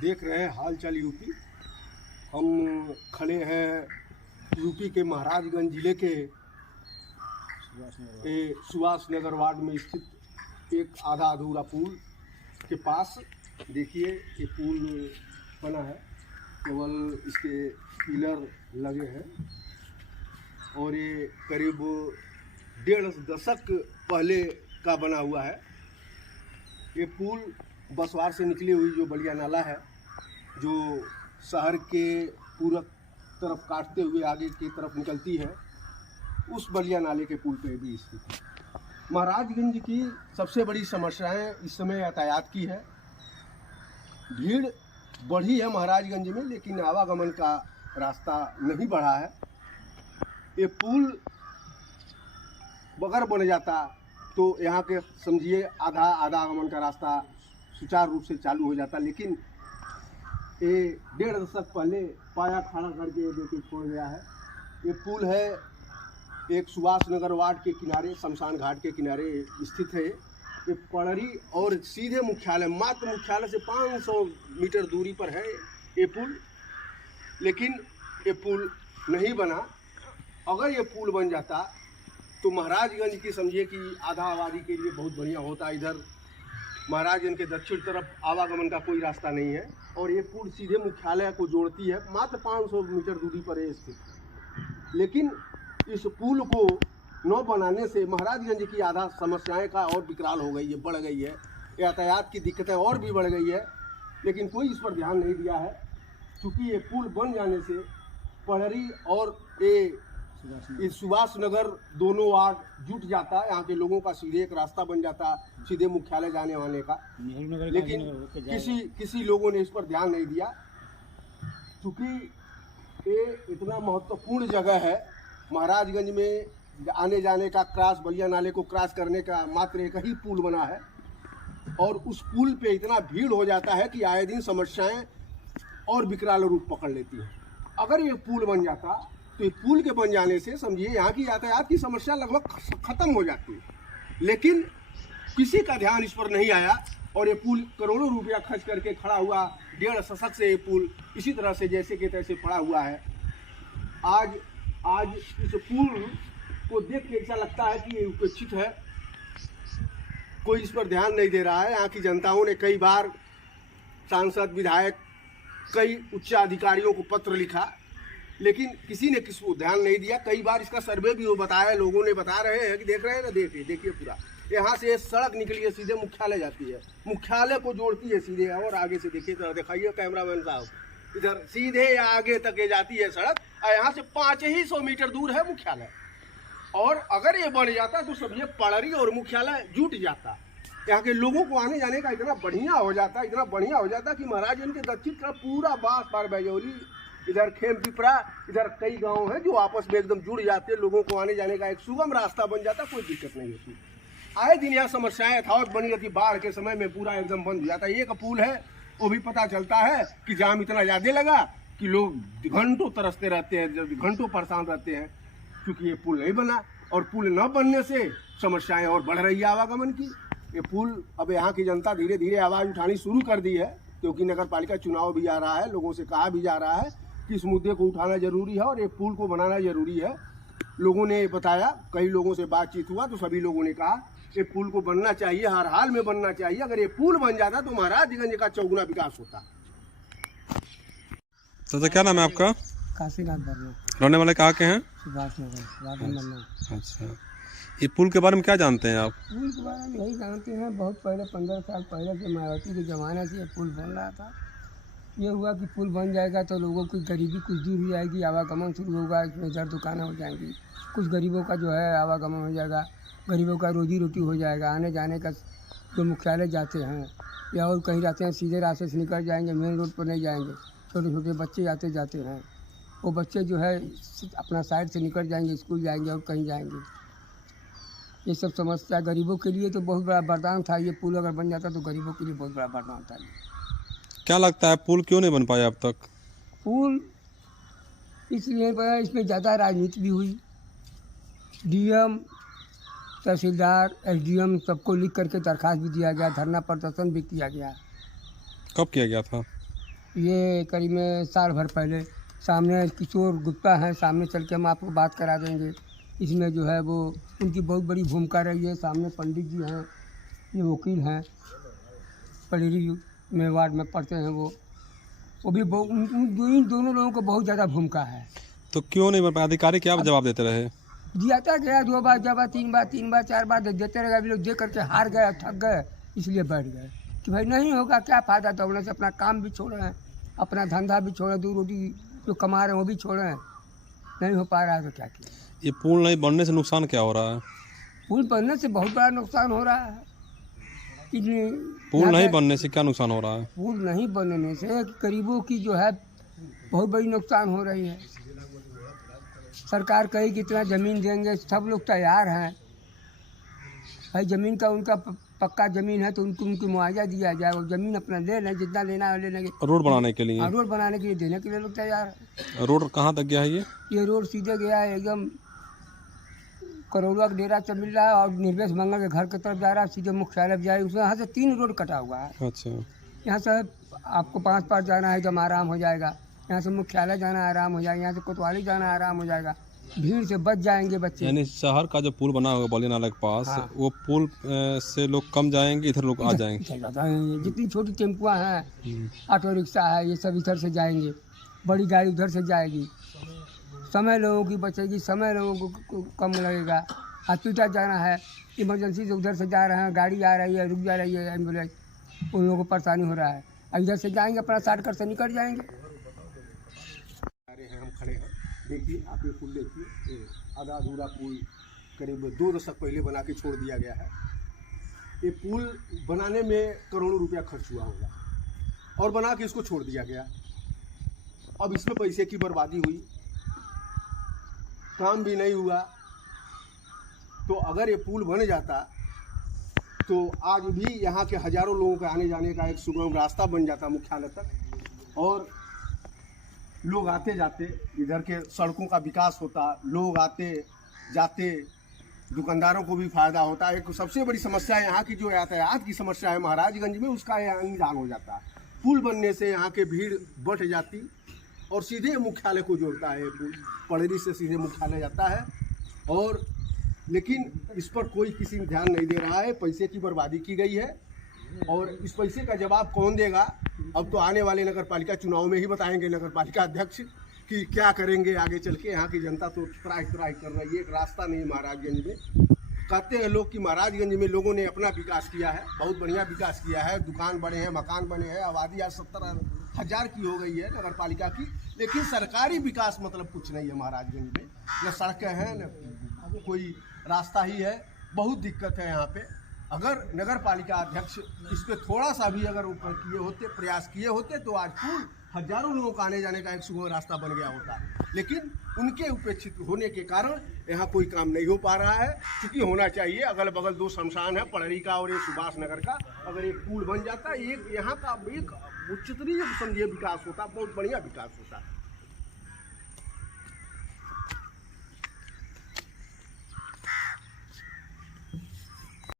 देख रहे हैं हाल चाल यूपी। हम खड़े हैं यूपी के महाराजगंज जिले के सुभाष नगर वार्ड में स्थित एक आधा अधूरा पुल के पास। देखिए ये पुल बना है, केवल इसके पिलर लगे हैं और ये करीब 1.5 दशक पहले का बना हुआ है। ये पुल बसवार से निकली हुई जो बलिया नाला है, जो शहर के पूरब तरफ काटते हुए आगे की तरफ निकलती है, उस बलिया नाले के पुल पे भी स्थित है। महाराजगंज की सबसे बड़ी समस्याएं इस समय यातायात की है। भीड़ बढ़ी है महाराजगंज में, लेकिन आवागमन का रास्ता नहीं बढ़ा है। ये पुल बगैर बन जाता तो यहाँ के समझिए आधा आवागमन का रास्ता सुचारू रूप से चालू हो जाता, लेकिन ये 1.5 दशक पहले पाया खड़ा करके देखिए छोड़ गया है। ये पुल है एक सुभाष नगर वार्ड के किनारे, शमशान घाट के किनारे स्थित है। ये पड़री और सीधे मुख्यालय, मात्र मुख्यालय से 500 मीटर दूरी पर है ये पुल, लेकिन ये पुल नहीं बना। अगर ये पुल बन जाता तो महाराजगंज की समझिए कि आधा आबादी के लिए बहुत बढ़िया होता। इधर महाराजगंज के दक्षिण तरफ आवागमन का कोई रास्ता नहीं है और ये पुल सीधे मुख्यालय को जोड़ती है, मात्र 500 मीटर दूरी पर है स्थित। लेकिन इस पुल को न बनाने से महाराजगंज की आधा समस्याएं का और विकराल हो गई है, बढ़ गई है। यातायात की दिक्कतें और भी बढ़ गई है, लेकिन कोई इस पर ध्यान नहीं दिया है। क्योंकि ये पुल बन जाने से पड़री और इस सुभाष नगर दोनों वार्ड जुट जाता, यहाँ के लोगों का सीधे एक रास्ता बन जाता सीधे मुख्यालय जाने वाले का। लेकिन किसी लोगों ने इस पर ध्यान नहीं दिया। क्योंकि ये इतना महत्वपूर्ण जगह है, महाराजगंज में आने जाने का, क्रॉस बलिया नाले को क्रॉस करने का मात्र एक ही पुल बना है और उस पुल पे इतना भीड़ हो जाता है कि आए दिन समस्याएं और विकराल रूप पकड़ लेती हैं। अगर ये पुल बन जाता तो ये पुल के बन जाने से समझिए यहाँ की यातायात की समस्या लगभग खत्म हो जाती है, लेकिन किसी का ध्यान इस पर नहीं आया और ये पुल करोड़ों रुपया खर्च करके खड़ा हुआ। 1.5 दशक से ये पुल इसी तरह से जैसे के तैसे पड़ा हुआ है। आज इस पुल को देख के ऐसा लगता है कि ये उपेक्षित है, कोई इस पर ध्यान नहीं दे रहा है। यहाँ की जनताओं ने कई बार सांसद, विधायक, कई उच्च अधिकारियों को पत्र लिखा, लेकिन किसी ने किसी को ध्यान नहीं दिया। कई बार इसका सर्वे भी वो बताया, लोगों ने बता रहे हैं कि देख रहे हैं ना, देखिए पूरा यहाँ से सड़क निकली है, सीधे मुख्यालय जाती है, मुख्यालय को जोड़ती है सीधे। और आगे से देखिए तो दिखाइए कैमरामैन साहब, इधर सीधे आगे तक ये जाती है सड़क और यहाँ से 500 मीटर दूर है मुख्यालय। और अगर ये बन जाता तो सब ये पड़री और मुख्यालय जुट जाता, यहाँ के लोगों को आने जाने का इतना बढ़िया हो जाता, इतना बढ़िया हो जाता कि महाराजगंज के दक्षिण तरफ पूरा बांस पार बैजौली, इधर खेम पिपरा, इधर कई गांव हैं जो आपस में एकदम जुड़ जाते, लोगों को आने जाने का एक सुगम रास्ता बन जाता, कोई दिक्कत नहीं होती। आए दिन यहाँ समस्याएं यथावत बनी रहती, बाढ़ के समय में पूरा एकदम बंद हो जाता। एक पुल है वो भी पता चलता है कि जाम इतना ज़्यादा लगा कि लोग घंटों तरसते रहते हैं, घंटों परेशान रहते हैं, क्योंकि ये पुल नहीं बना। और पुल न बनने से समस्याएं और बढ़ रही है आवागमन की। ये पुल अब यहाँ की जनता धीरे धीरे आवाज़ उठानी शुरू कर दी है, क्योंकि नगर पालिका चुनाव भी आ रहा है। लोगों से कहा भी जा रहा है कि इस मुद्दे को उठाना जरूरी है और ये पुल को बनाना जरूरी है। लोगों ने बताया, कई लोगों से बातचीत हुआ तो सभी लोगों ने कहा ये पुल को बनना चाहिए, हर हाल में बनना चाहिए। अगर ये पुल बन जाता तो महाराजगंज का चौगुना विकास होता। तो क्या नाम है आपका? काशीनाथ बर्मा। रहने वाले कहाँ के हैं? सुभाष नगर। अच्छा, ये पुल के बारे में क्या जानते हैं आप? पुल के बारे में यही जानते हैं, बहुत पहले 15 साल पहले से मायावती के ज़माने से ये पुल बन रहा था। ये हुआ कि पुल बन जाएगा तो लोगों की गरीबी कुछ दूर हो जाएगी, आवागमन शुरू होगा, इसमें दर दुकानें हो जाएंगी, कुछ गरीबों का जो है आवागमन हो जाएगा, गरीबों का रोजी रोटी हो जाएगा। आने जाने का जो मुख्यालय जाते हैं या और कहीं जाते हैं, सीधे रास्ते से निकल जाएंगे, मेन रोड पर नहीं जाएंगे। छोटे छोटे बच्चे आते जाते हैं, वो बच्चे जो है अपना साइड से निकल जाएंगे, स्कूल जाएंगे और कहीं जाएंगे। ये सब समस्या गरीबों के लिए तो बहुत बड़ा वरदान था। ये पुल अगर बन जाता तो गरीबों के लिए बहुत बड़ा वरदान था। क्या लगता है पुल क्यों नहीं बन पाया अब तक? पुल इसलिए बना, इसमें ज़्यादा राजनीति भी हुई। डीएम, तहसीलदार, एसडीएम सबको लिख करके दरखास्त भी दिया गया, धरना प्रदर्शन भी किया गया। कब किया गया था? ये करीब में साल भर पहले। सामने किशोर गुप्ता हैं, सामने चल के हम आपको बात करा देंगे। इसमें जो है वो उनकी बहुत बड़ी भूमिका रही है। सामने पंडित जी हैं, ये वकील हैं, पलेरी में वार्ड में पढ़ते हैं वो भी इन दोनों लोगों को बहुत ज़्यादा भूमिका है। तो क्यों नहीं बन पाया? अधिकारी क्या जवाब देते रहे? दिया गया 2 बार, जब 3 बार 4 बार देते रहे। अभी लोग दे करके हार गए, थक गए, इसलिए बैठ गए कि भाई नहीं होगा, क्या फ़ायदा दौड़ने से। अपना काम भी छोड़े हैं, अपना धंधा भी छोड़े, 2 रोटी जो कमा रहे हैं वो भी छोड़े हैं। नहीं हो पा रहा है तो क्या किया। ये पुल नहीं बनने से नुकसान क्या हो रहा है? पुल बनने से बहुत बड़ा नुकसान हो रहा है। पुल नहीं बनने से क्या नुकसान हो रहा है? पुल नहीं बनने से गरीबों की जो है बहुत बड़ी नुकसान हो रही है। सरकार कही कि इतना ज़मीन देंगे, सब लोग तैयार हैं भाई। ज़मीन का उनका पक्का ज़मीन है तो उनको मुआवजा दिया जाए। वो ज़मीन अपना ले लें, जितना लेना है ले लेंगे। रोड बनाने के लिए? रोड बनाने के लिए देने के लिए लोग तैयार है। रोड कहाँ तक गया है ये रोड सीधे गया है एकदम करोड़वा का डेरा से मिल रहा है और निर्वेश मंगल के घर की तरफ जा रहा है, सीधे मुख्यालय जाए। उसमें यहाँ से 3 रोड कटा हुआ है। अच्छा, यहाँ से आपको 5 पार जाना है, एकदम आराम हो जाएगा। यहाँ से मुख्यालय जाना आराम हो जाएगा, यहाँ से कोतवाली जाना आराम हो जाएगा। भीड़ से बच जाएंगे बच्चे। यानी शहर का जो पुल बना होगा बलिया नाला के पास, हाँ। वो पुल से लोग कम जाएंगे, इधर लोग आ जाएंगे। जितनी छोटी टेम्पुआ हैं, ऑटो रिक्शा है, ये सब इधर से जाएंगे। बड़ी गाड़ी उधर से जाएगी। समय लोगों की बचेगी, समय लोगों को कम लगेगा। हॉस्पिटल जाना है, इमरजेंसी से उधर से जा रहे हैं, गाड़ी आ रही है, रुक जा रही है एम्बुलेंस, उन लोगों को परेशानी हो रहा है। इधर से जाएंगे, अपना शॉर्टकट से निकल जाएंगे। हम खड़े हैं, देखिए आप ये पुल देखिए, आधा अधूरा पुल करीब 2 दशक पहले बना के छोड़ दिया गया है। ये पुल बनाने में करोड़ों रुपया खर्च हुआ होगा और बना के इसको छोड़ दिया गया। अब इसमें पैसे की बर्बादी हुई, काम भी नहीं हुआ। तो अगर ये पुल बन जाता तो आज भी यहाँ के हज़ारों लोगों के आने जाने का एक सुगम रास्ता बन जाता मुख्यालय तक, और लोग आते जाते, इधर के सड़कों का विकास होता, लोग आते जाते, दुकानदारों को भी फ़ायदा होता। एक सबसे बड़ी समस्या यहाँ की जो यातायात की समस्या है महाराजगंज में, उसका यहाँ निदान हो जाता। पुल बनने से यहाँ के भीड़ बढ़ जाती और सीधे मुख्यालय को जोड़ता है। पुल पड़ेरी से सीधे मुख्यालय जाता है, और लेकिन इस पर कोई किसी ने ध्यान नहीं दे रहा है। पैसे की बर्बादी की गई है और इस पैसे का जवाब कौन देगा? अब तो आने वाले नगर पालिका चुनाव में ही बताएंगे नगर पालिका अध्यक्ष कि क्या करेंगे आगे चल के। यहाँ की जनता तो त्राही कर रही है। एक रास्ता नहीं महाराजगंज में। कहते हैं लोग कि महाराजगंज में लोगों ने अपना विकास किया है, बहुत बढ़िया विकास किया है, दुकान बने हैं, मकान बने हैं, आबादी आज 70,000 की हो गई है नगर पालिका की, लेकिन सरकारी विकास मतलब कुछ नहीं है महाराजगंज में। न सड़कें हैं, न कोई रास्ता ही है। बहुत दिक्कत है यहाँ पे। अगर नगर पालिका अध्यक्ष इस पर थोड़ा सा भी अगर ऊपर किए होते, प्रयास किए होते, तो आज पुल हजारों लोगों का आने जाने का एक सुगम रास्ता बन गया होता। लेकिन उनके उपेक्षित होने के कारण यहाँ कोई काम नहीं हो पा रहा है। क्योंकि होना चाहिए, अगल बगल 2 शमशान है, पड़री का और एक सुभाष नगर का। अगर एक पुल बन जाता, एक यहाँ का एक उच्चतरीय समझिए विकास होता, बहुत बढ़िया विकास होता।